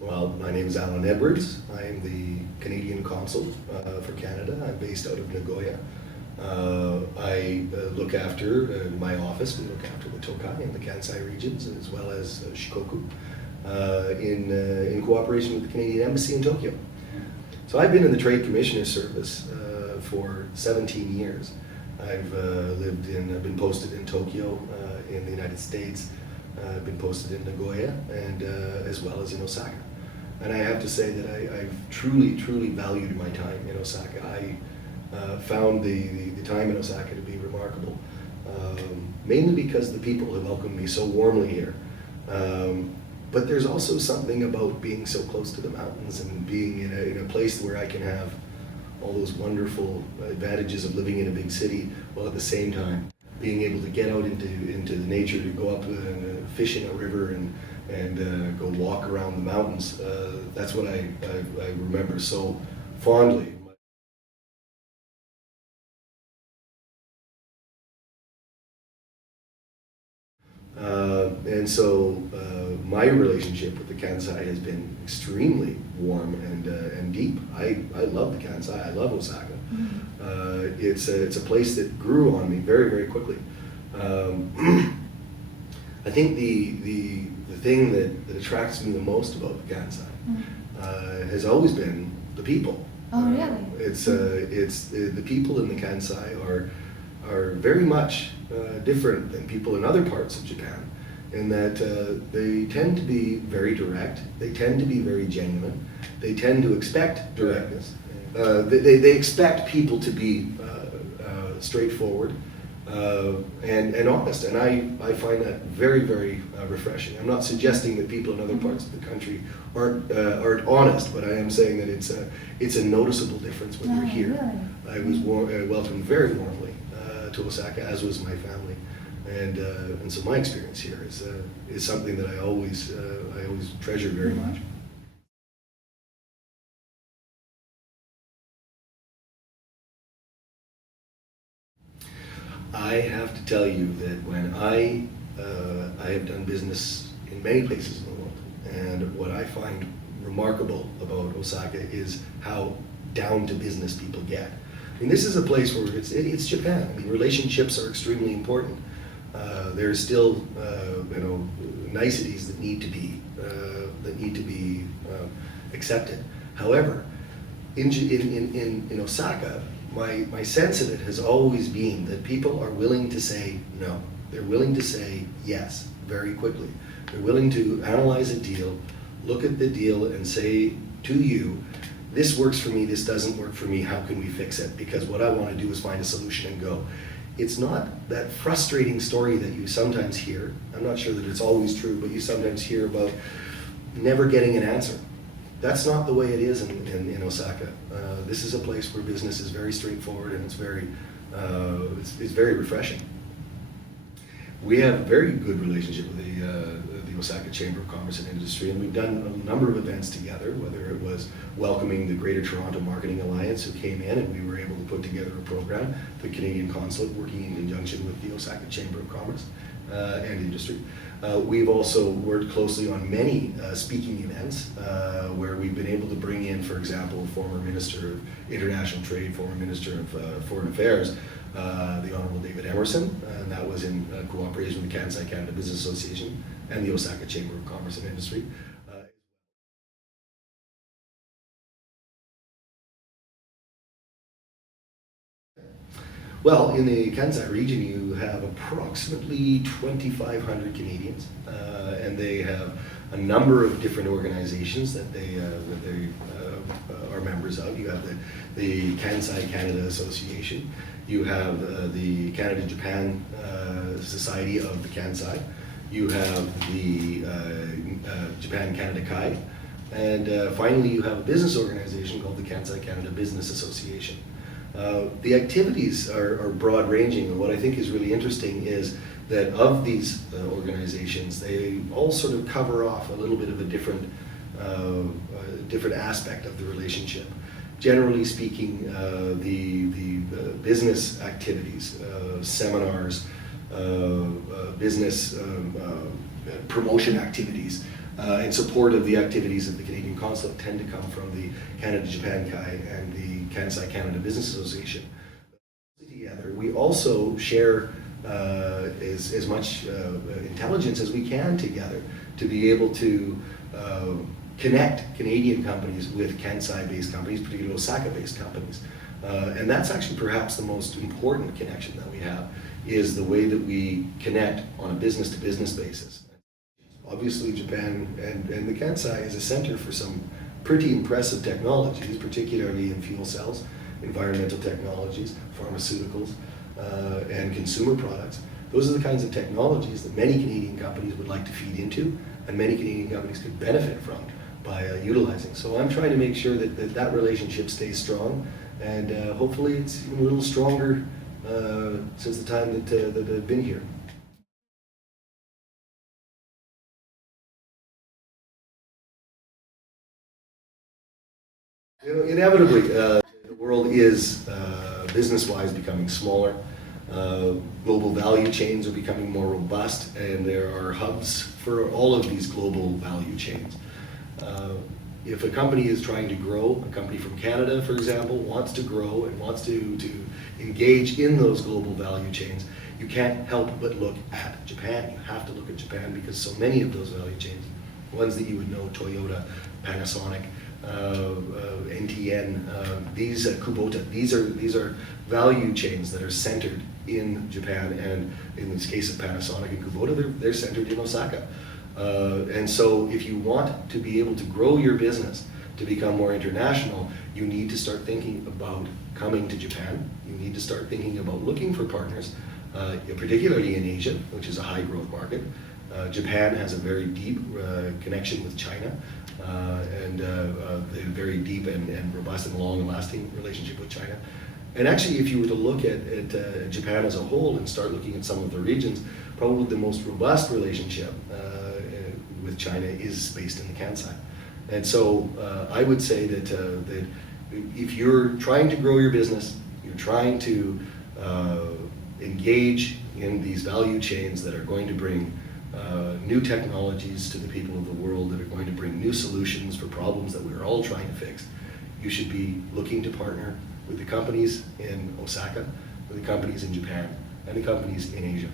Well, my name is Alan Edwards. I am the Canadian Consul for Canada. I'm based out of Nagoya. I look after, in my office, we look after the Tokai and the Kansai regions, as well as Shikoku, in cooperation with the Canadian Embassy in Tokyo. So I've been in the Trade Commissioner Service for 17 years. I've been posted in Tokyo in the United States. I've been posted in Nagoya and as well as in Osaka. And I have to say that I've truly valued my time in Osaka. I found the time in Osaka to be remarkable, mainly because the people have welcomed me so warmly here. But there's also something about being so close to the mountains and being in a place where I can have all those wonderful advantages of living in a big city, while at the same time being able to get out into the nature, to go up and fish in a river and go walk around the mountains. That's what I remember so fondly. And so my relationship with the Kansai has been extremely warm and deep. I love the Kansai. I love Osaka. It's a place that grew on me very quickly. I think the thing that attracts me the most about the Kansai has always been the people. Oh, really? It's the people in the Kansai are very much different than people in other parts of Japan, in that they tend to be very direct, they tend to be very genuine, they tend to expect directness. They expect people to be straightforward and honest, and I find that very refreshing. I'm not suggesting that people in other parts of the country aren't honest, but I am saying that it's a noticeable difference when you're here. I was welcomed very warmly to Osaka, as was my family, and so my experience here is something that I always treasure very much. I have to tell you that when I have done business in many places in the world, and what I find remarkable about Osaka is how down to business people get. I mean, this is a place where it's Japan. I mean, relationships are extremely important. There's still niceties that need to be accepted. However, in Osaka, my sense of it has always been that people are willing to say no. They're willing to say yes very quickly. They're willing to analyze a deal, look at the deal, and say to you, this works for me, this doesn't work for me, how can we fix it? Because what I want to do is find a solution and go. It's not that frustrating story that you sometimes hear. I'm not sure that it's always true, but you sometimes hear about never getting an answer. That's not the way it is in Osaka. This is a place where business is very straightforward, and it's very refreshing. We have a very good relationship with the Osaka Chamber of Commerce and Industry, and we've done a number of events together, whether it was welcoming the Greater Toronto Marketing Alliance, who came in, and we were able to put together a program, the Canadian Consulate working in conjunction with the Osaka Chamber of Commerce and Industry. We've also worked closely on many speaking events where we've been able to bring in, for example, former Minister of International Trade, former Minister of Foreign Affairs, the Honorable David Emerson, and that was in cooperation with the Kansai Canada Business Association and the Osaka Chamber of Commerce and Industry. Well, in the Kansai region, you have approximately 2,500 Canadians, and they have a number of different organizations that they are members of. You have the Kansai Canada Association. You have the Canada-Japan Society of the Kansai. You have the Japan-Canada Kai. And finally, you have a business organization called the Kansai Canada Business Association. The activities are broad-ranging, and what I think is really interesting is that of these organizations, they all sort of cover off a little bit of a different aspect of the relationship. Generally speaking, the business activities, seminars, business promotion activities in support of the activities of the Canadian Consulate tend to come from the Canada-Japan Kai and the Kansai Canada Business Association. Together, we also share as much intelligence as we can together to be able to connect Canadian companies with Kansai-based companies, particularly Osaka-based companies. And that's actually perhaps the most important connection that we have, is the way that we connect on a business-to-business basis. Obviously, Japan and the Kansai is a center for some pretty impressive technologies, particularly in fuel cells, environmental technologies, pharmaceuticals, and consumer products. Those are the kinds of technologies that many Canadian companies would like to feed into, and many Canadian companies could benefit from by utilizing. So I'm trying to make sure that relationship stays strong, and hopefully it's even a little stronger since the time that I've been here. You know, inevitably, the world is business-wise becoming smaller. Global value chains are becoming more robust, and there are hubs for all of these global value chains. If a company is trying to grow, a company from Canada, for example, wants to grow and wants to engage in those global value chains, you can't help but look at Japan. You have to look at Japan because so many of those value chains, ones that you would know, Toyota, Panasonic, NTN, these Kubota, these are value chains that are centered in Japan, and in this case of Panasonic and Kubota, they're centered in Osaka. And so if you want to be able to grow your business, to become more international, you need to start thinking about coming to Japan. You need to start thinking about looking for partners, particularly in Asia, which is a high growth market. Japan has a very deep connection with China, and a very deep and robust and long-lasting relationship with China. And actually, if you were to look at Japan as a whole and start looking at some of the regions, probably the most robust relationship with China is based in the Kansai. And so I would say that if you're trying to grow your business, you're trying to engage in these value chains that are going to bring new technologies to the people of the world, that are going to bring new solutions for problems that we're all trying to fix, you should be looking to partner with the companies in Osaka, with the companies in Japan, and the companies in Asia.